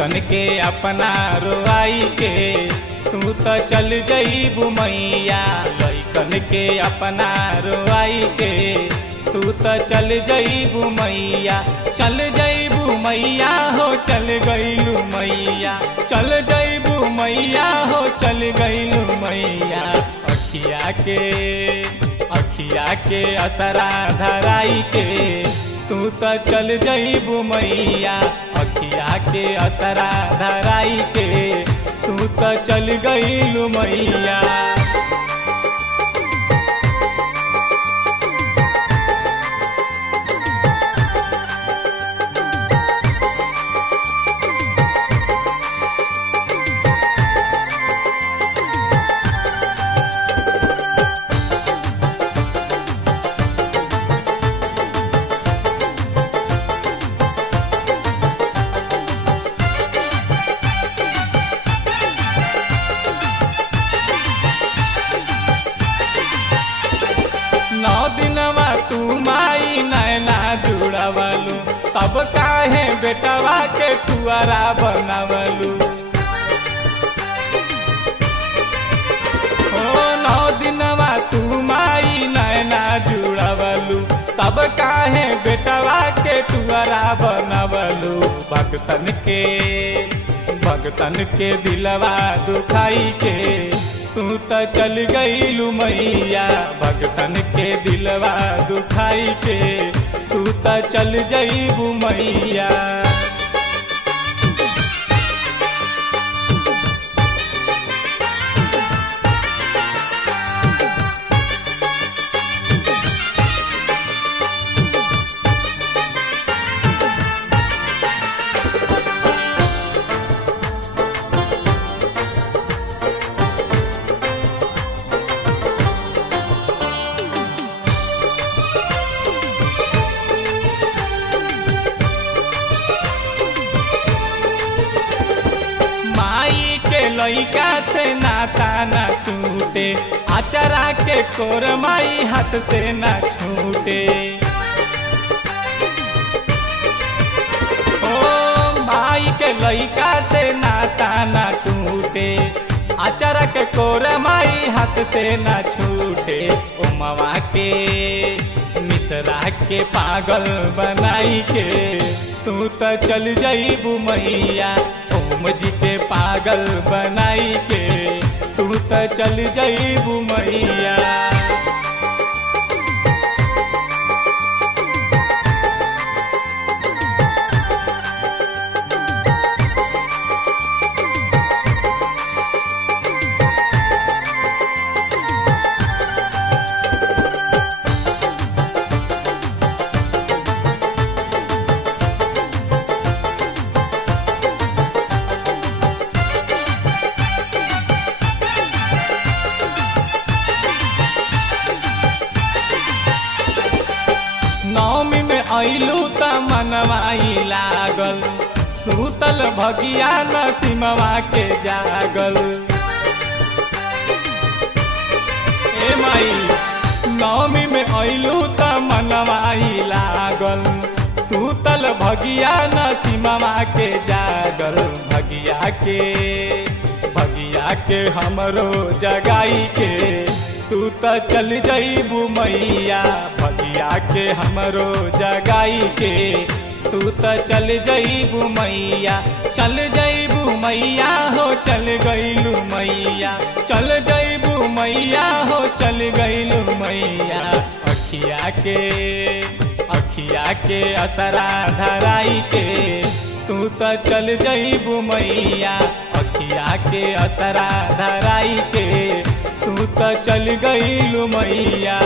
लइकन के अपना रोआई के तू तो चल जईबू मैया। लइकन के अपना रोआई के तू तो चल जईबू मैया। चल जईबू मैया हो चल गईलू मैया। चल जईबू मैया हो चल गईलू मैया। अखिया के असरा धराई के तू तो चल जईबू मैया। अखिया के असरा धराई के तू तो चल गईलू मैया। नौ दिनवा तू माई नैना जुड़वलू तब काहे बेटवा के टुअरा बनवलू। ओ 9 दिनवा तू माई नैना जुड़वलू तब काहे बेटवा के टुअरा बनवलू। भगतन के दिलवा दुखाई के तू तो चल गईलू मैया। भगतन के दिलवा दुखाई के तू तो चल जईबू मैया। लइका से नाता न टूटे आचरा के कोर माई हाथ से न छूटे। ओ माई के लइका से नाता न टूटे आचरा के कोर माई हाथ से न छूटे। ओ मवा के मिसरा के पागल बनाई के तू तो चल जईबू मैया। ओम जी के पागल बनाई के तू तो चल जईबू मैया। नवमी में अइलू त मनवाई लागल सूतल भगिया नसीमवा के जागल। ए माई नवमी में अइलू त मनवाई लागल सूतल भगिया नसीमवा के जागल। भगिया के हमरो जगाई के तू तो चल जईबू मैया। भगिया के हमरो जगाई के तू तो चल जईबू मैया। चल जईबू मैया हो चल गईलू मैया। चल जईबू मैया हो चल गईलू मैया। अखिया के असरा धराई के तू तो चल जईबू मैया। अखिया के असरा धराई के तू तो चल गईलू मैया।